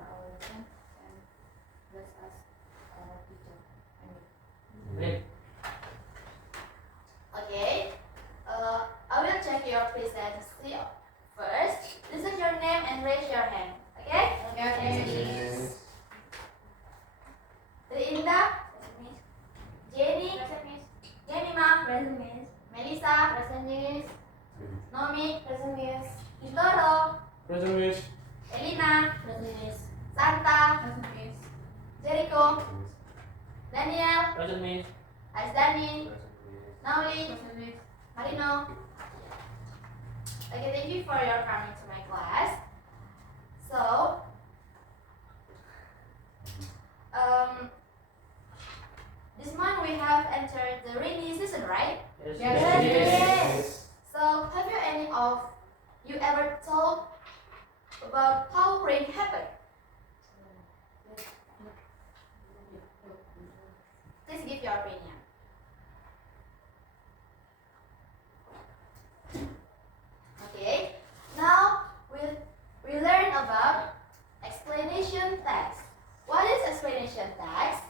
our lesson and bless us, teacher. Amen. Okay. I will check your presentation first. Listen your name and raise your hand. Okay? Okay. Trinda, Jenny, Jemima, Present Miss. Melissa, Present Miss. Nomi, Present Miss. Vitoro, Present Miss. Elina, Present Miss. Santa, Present Miss. Jericho, Daniel, Present Miss. Azdani, Nauli, Present Miss. Marino. Okay, thank you for your coming to my class. So, this month we have entered the rainy season, right? Yes. So, have you any of you ever thought about how rain happened? Please give your opinion. Okay, now we learn about explanation text. What is explanation text?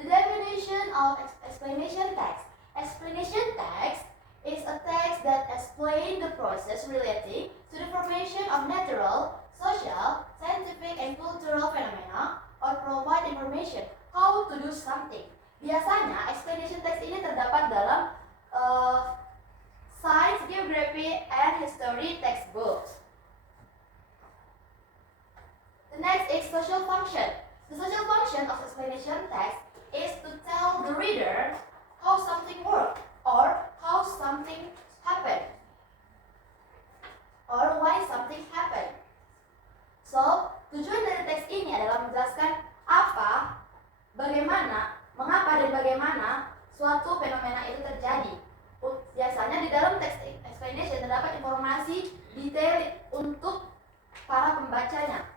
The definition of explanation text. Explanation text is a text that explains the process relating to the formation of natural, social, scientific, and cultural phenomena or provide information how to do something. Biasanya explanation text ini terdapat dalam science, geography, and history textbooks. The next is social function. The social function of explanation text is to tell the reader how something works or how something happened or why something happened. So, tujuan dari teks ini adalah menjelaskan apa, bagaimana, mengapa dan bagaimana suatu fenomena itu terjadi. Biasanya di dalam teks explanation terdapat informasi detail untuk para pembacanya.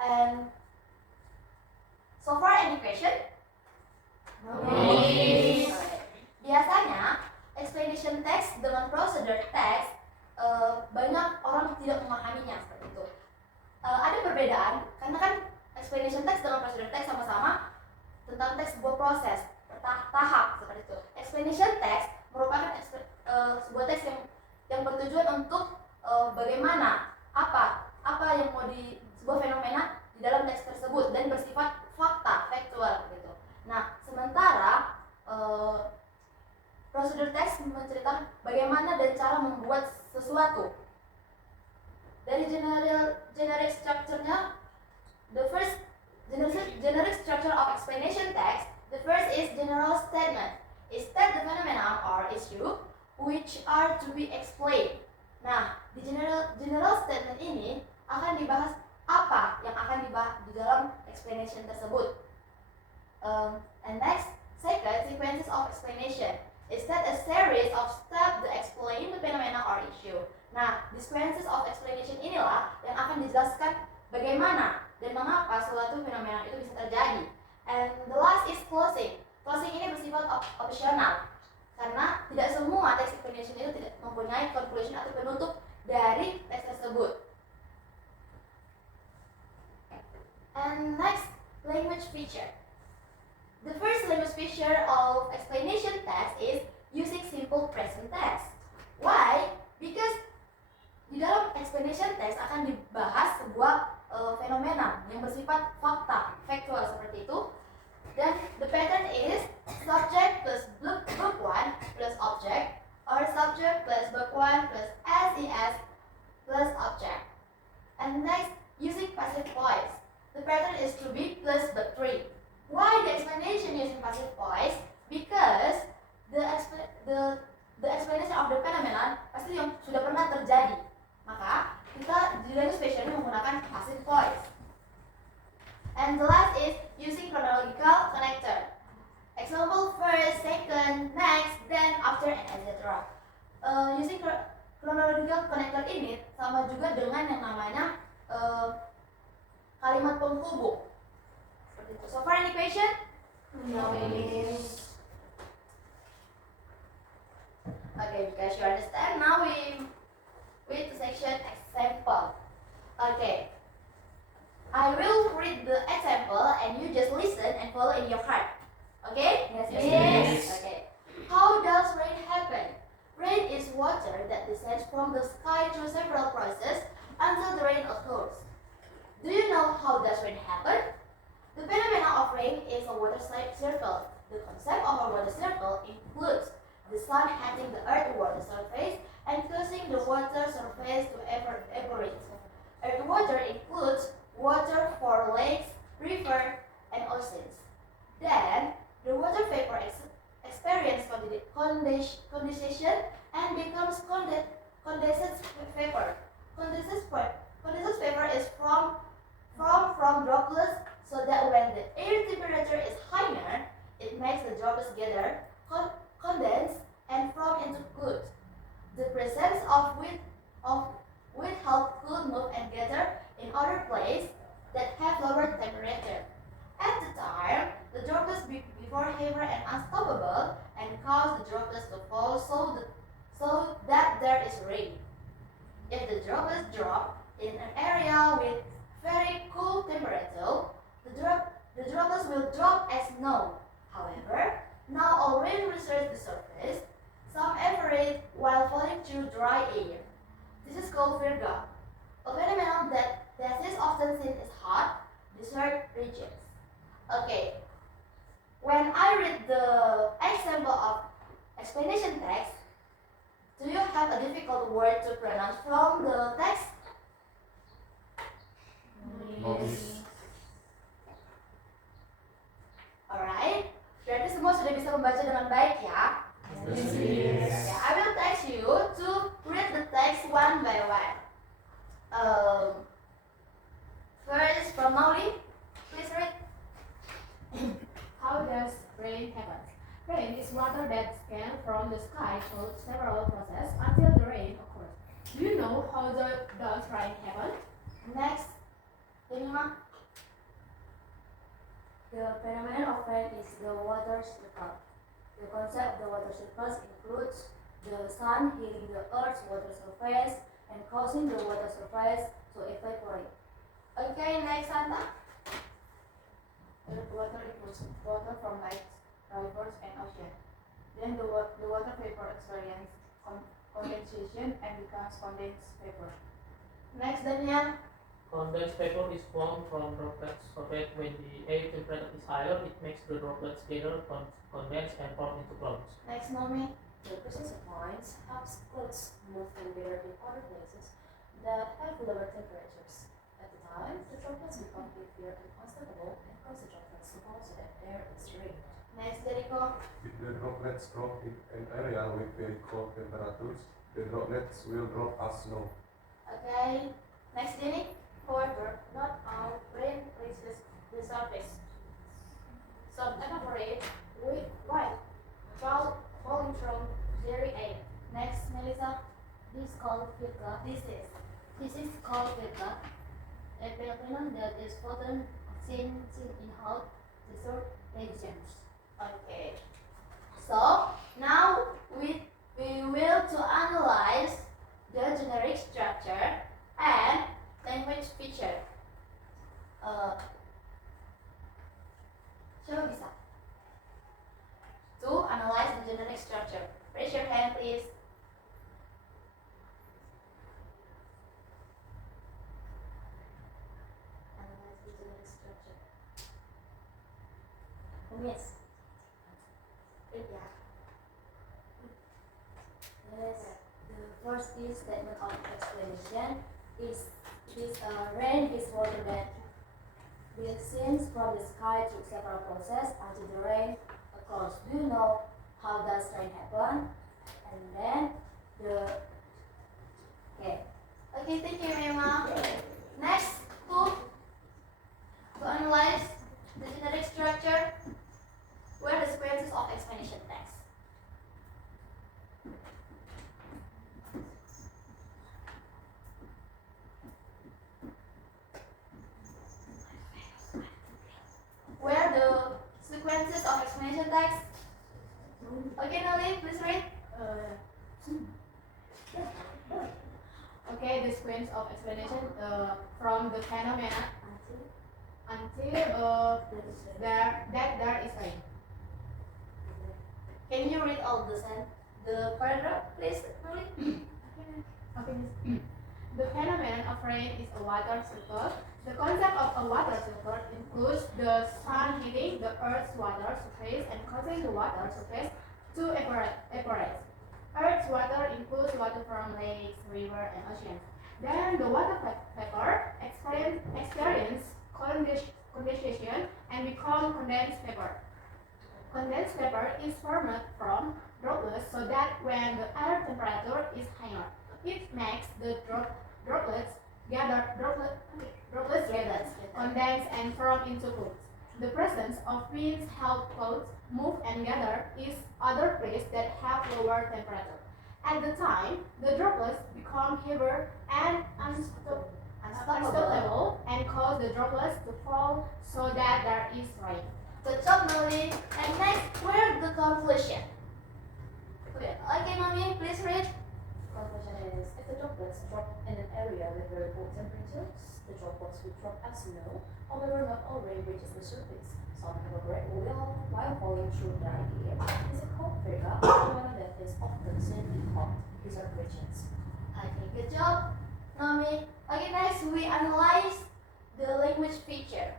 And so far any question? No. Okay. Biasanya explanation text dengan procedure text banyak orang tidak memahaminya seperti itu. Ada perbedaan karena kan explanation text dengan procedure text sama-sama tentang teks sebuah proses tahap seperti itu. Explanation text merupakan sebuah teks yang bertujuan untuk bagaimana apa yang mau di sebuah fenomena di dalam teks tersebut dan bersifat fakta, faktual gitu. Nah, sementara prosedur teks menceritakan bagaimana dan cara membuat sesuatu. Dari generic structure-nya, the first generic structure of explanation text, the first is general statement. It states the phenomenon or issue which are to be explained. Nah, di general statement ini akan dibahas apa yang akan dibahas di dalam explanation tersebut. And next, second, sequences of explanation. Is that a series of steps to explain the phenomena or issue. Nah, di sequences of explanation inilah yang akan dijelaskan bagaimana dan mengapa suatu fenomena itu bisa terjadi. And the last is closing. Closing ini bersifat optional karena tidak semua text explanation itu tidak mempunyai conclusion atau penutup dari teks tersebut. And next, language feature. The first language feature of explanation text is using simple present tense. Why? Because di dalam explanation text akan dibahas sebuah fenomena yang bersifat fakta, factual seperti itu. Dan the pattern is subject plus verb 1 plus object, or subject plus verb 1 plus SES plus object. And next, using passive voice. The pattern is to be plus verb 3. Why the explanation using passive voice? Because the explanation of the phenomenon pasti yang sudah pernah terjadi. Maka kita di language feature menggunakan passive voice. And the last is using chronological connector. Example first, second, next, then, after, and etc. Using chronological connector ini sama juga dengan yang namanya kalimat penghubung. So far any question? No. Okay, because you understand, now we to section 7. through several processes until the rain occurs. Do you know how does rain happen? The phenomena of rain is a water circle. The concept of a water circle includes the sun hitting the earth's water surface and causing the water surface to evaporate. Earth water includes water for lakes, rivers, and oceans. Then, the water vapor experiences condensation and becomes condensed vapor. Condensed vapor is from droplets, so that when the air temperature is higher, it makes the droplets gather, condense, and form into clouds. The presence of wind helps clouds move and gather in other places that have lower temperature. At the time, the droplets before heavier and unstoppable and cause the droplets to fall so that there is rain. If the droplets drop in an area with very cool temperature, the droplets will drop as snow. However, not all rain reaches the surface. Some evaporate while falling through dry air. This is called virga, a phenomenon that is often seen in hot, desert regions. Okay, when I read the example of explanation text, do you have a difficult word to pronounce from the text? Yes. Alright, berarti semua sudah bisa membaca dengan baik ya? Yes. Okay, I will text you to read the text one by one. First from Mauli, please read. How does rain happen? Rain is water that can from the sky through several processes until the rain occurs. Do you know how does rain happen? Next, Denima. The phenomenon of rain is the water cycle. The concept of the water cycle includes the sun hitting the earth's water surface and causing the water surface to evaporate. Okay, next Santa. Water equals water from lakes, rivers, and ocean. Then the water vapor experiences condensation and becomes condensed vapor. Next Daniel. Condensed vapor is formed from droplets so that when the air temperature is higher, it makes the droplets gather, condense, and form into clouds. Next Nomi. The presence of winds helps clouds move together in other places that have lower temperatures. At the time, the droplets become heavier and unstable and cause the droplets to fall so that there is rain. Next Jericho. If the droplets drop in an area with very cold temperatures, the droplets will drop as snow. Okay. Next Jenny. However, not all rain reaches the surface. Some evaporate while falling from dry air. Next Melissa. This is called virga. This is called virga, a phenomenon that is often seen in hot desert regions. Okay. So now we will to analyze the generic structure and language feature. Coba bisa. To analyze the generic structure. Raise your hand, please. Analyze the generic structure. Yes. Yeah. Yes. The first is statement of explanation is rain is water that descends from the sky through several processes until the rain occurs. Do you know how does rain happen? And then okay. Okay, thank you, Mema. Next, to analyze the generic structure, where the sequences of explanation text. Where the sequences of explanation text. Okay, Noli, please read. Okay, the sequence of explanation from the phenomena until there is rain. Can you read all the paragraph, please, Noli? Okay. The phenomenon of rain is a water cycle. The concept of a water cycle includes the sun heating the Earth's water surface and causing the water surface to evaporate. Earth's water includes water from lakes, rivers, and oceans. Then the water vapor experience condensation and become condensed vapor. Condensed vapor is formed from droplets so that when the air temperature is higher, it makes the droplets gather, condense and form into clouds. The presence of winds help clouds move and gather is other places that have lower temperature. At the time, the droplets become heavier and unstoppable and cause the droplets to fall so that there is rain. Good job, Noli. And next, where's the conclusion? Okay, Noli, please read. Conclusion is, if the droplets drop in an area with very cold temperatures, the droplets will drop as snow. However, not all rain reaches the surface. Some evaporate while falling through dry air. This is called virga, a phenomenon that is often seen in hot, desert regions. Okay, good job, Nami. Okay, next we analyze the language feature.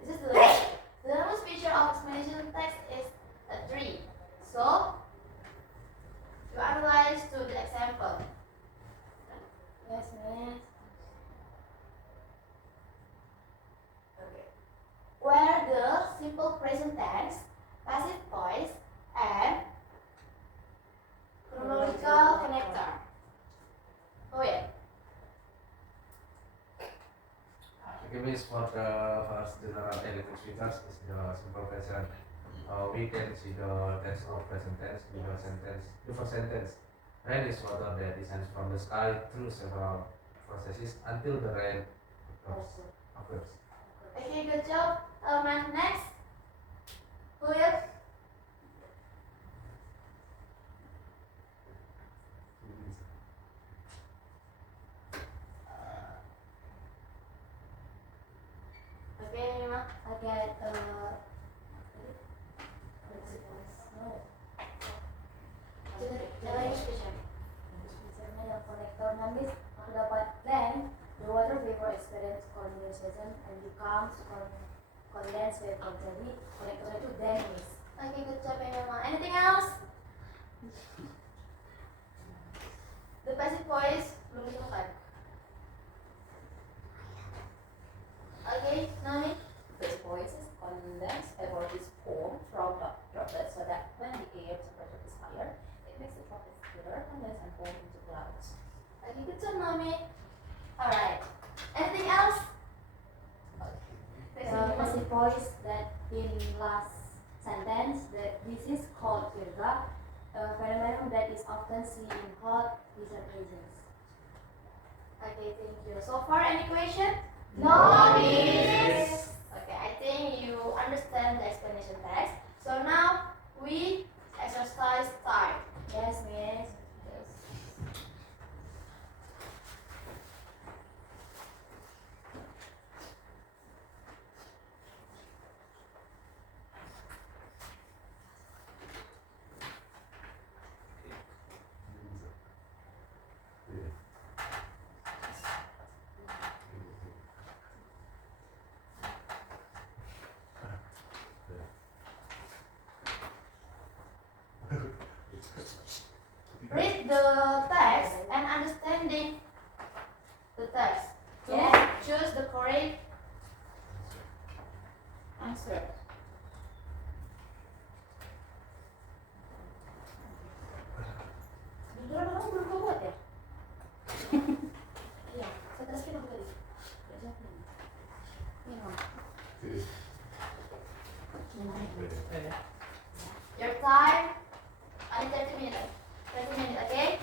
This is the language. The language feature of explanation text is a tree. So, you analyze to the example. Yes, miss. Okay. Where the simple present tense, passive voice, and chronological connector. Oh yeah. Okay, means for the first general language features is the simple present. We can see the tense of present tense in the first sentence. Rain is water that descends from the sky through several processes until the rain occurs. Okay, good job. And next, William. Okay, Mima. Okay, The language feature. Misalnya yang konektor nanti terdapat then the water vapor experience condensation and becomes condensed vapor. Jadi konektornya itu then is. Okay, good job, Mima. Anything else? The passive voice belum ditemukan. Okay, Nani. This voice is condensed vapor is formed from the droplets so that when the air temperature is higher, it makes the droplets gather, condense and form into clouds. Okay, good job, Nami. Alright. Anything else? The passive voice that in last sentence that this is called virga, a phenomenon that is often seen in hot desert regions. Okay, thank you. So far, any question? No, miss. Okay, I think you understand the explanation text. So now we exercise time. Yes, miss. Read the text and understanding the text. To choose the correct answer. Jujur kamu belum kau buat ya? Iya, saya teruskan aku tadi. Gak siapa ini. Ini Mam. Your time, only 30 minutes. 30 minutes, okay?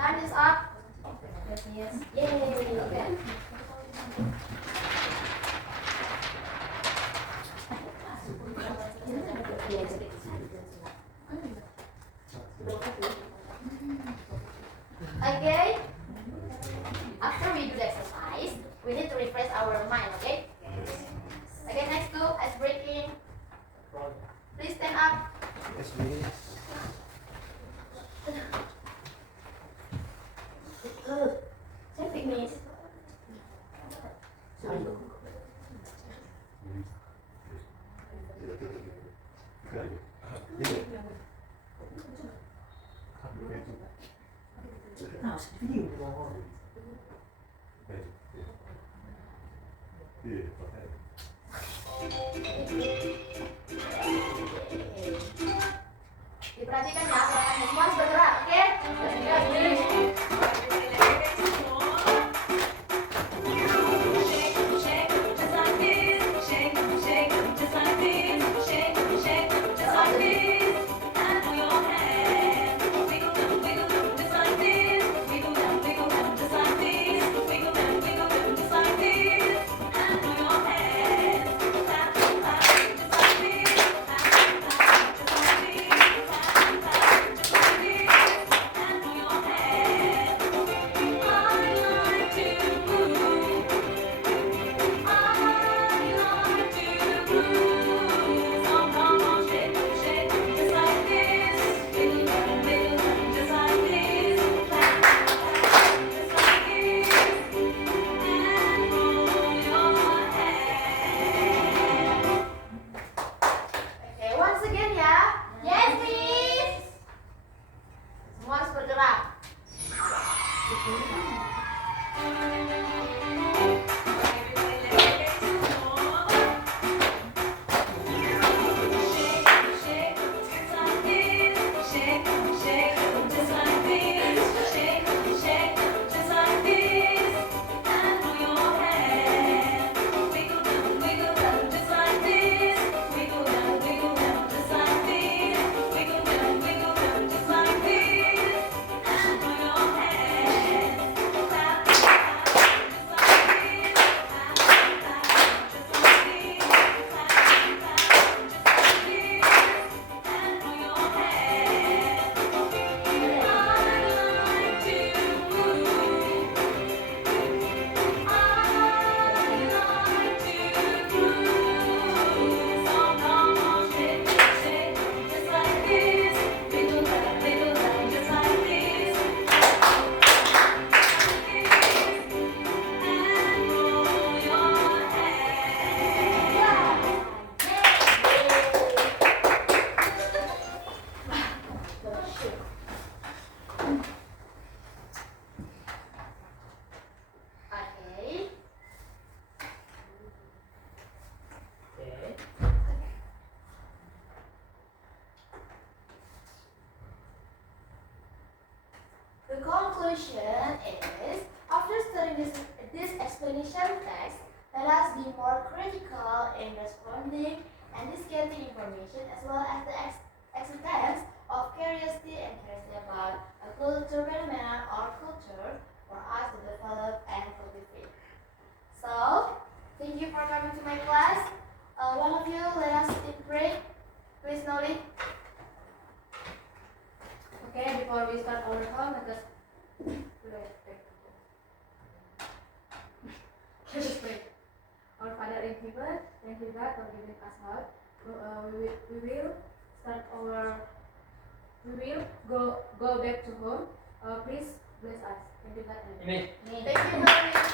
Time is up. Yes. Yay! Okay. After we do the exercise, we need to refresh our mind. Okay. Okay. Next to ice breaking. Please stand up. Yes, please. Cantik miss. Diperhatikan ya, gerakannya semua harus bergerak. Oke. Oke, once again ya. Yes, please. Semua harus bergerak. Okay. Okay. The conclusion is, after studying this explanation text, let us be more critical in responding and getting information as well as the existence of curiosity and curiosity about a culture phenomenon or culture for us to develop and cultivate. So, thank you for coming to my class. One of you, let us take break. Please, Noli. Okay, before we start our call, let us just pray. Our Father in heaven, thank you God for giving us help. We will start our. We will go back to home. Please bless us. Thank you God. Ini. Thank you, Noli.